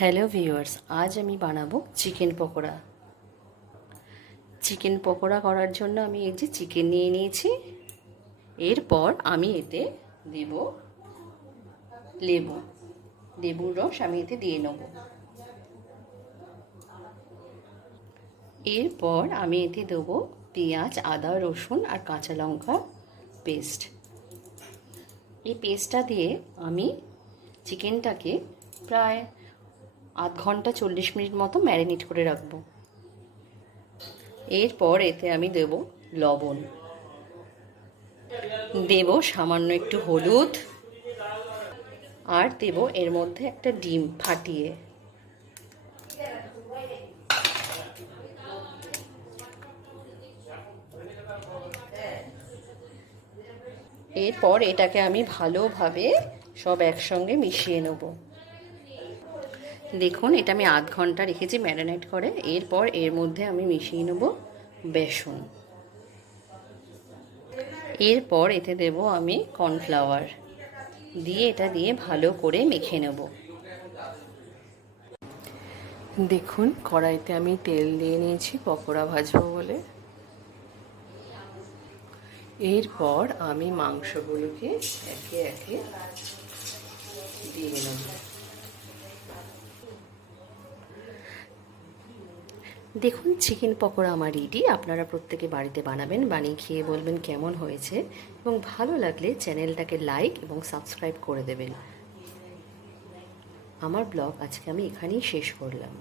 Hello viewers, আজ আমি বানাবো চিকেন পকোড়া। চিকেন পকোড়া করার জন্য আমি এই যে চিকেন নিয়ে নিয়েছি। এরপর আমি এতে দেব লেবুর রস আমি এতে দিয়ে নেব। এরপর আমি এতে দেবো পেঁয়াজ, আদা, রসুন আর কাঁচা লঙ্কা পেস্ট। এই পেস্টটা দিয়ে আমি চিকেনটাকে প্রায় আধ ঘন্টা 40 মিনিট মতো ম্যারিনেট করে রাখবো। এরপর এতে আমি দেব লবণ, দেব সামান্য একটু হলুদ, আর দেব এর মধ্যে একটা ডিম ফাটিয়ে। এরপর এটাকে আমি ভালোভাবে সব একসঙ্গে মিশিয়ে নেব। দেখুন, এটা আমি আধ ঘন্টা রেখেছি ম্যারিনেট করে। এরপর এর মধ্যে আমি মিশিয়ে নেব বেসন। এরপর এতে দেব আমি কর্নফ্লাওয়ার দিয়ে এটা দিয়ে ভালো করে মেখে নেব। দেখুন, কড়াইতে আমি তেল দিয়ে নিয়েছি পকোড়া ভাজবো বলে। এরপর আমি মাংসগুলোকে একে একে দিয়ে নেব। দেখুন, চিকেন পকোড়া আমার রেডি। আপনারা প্রত্যেকে বাড়িতে বানাবেন, বানিয়ে খেয়ে বলবেন কেমন হয়েছে, এবং ভালো লাগলে চ্যানেলটাকে লাইক এবং সাবস্ক্রাইব করে দেবেন। আমার ব্লগ আজকে আমি এখানেই শেষ করলাম।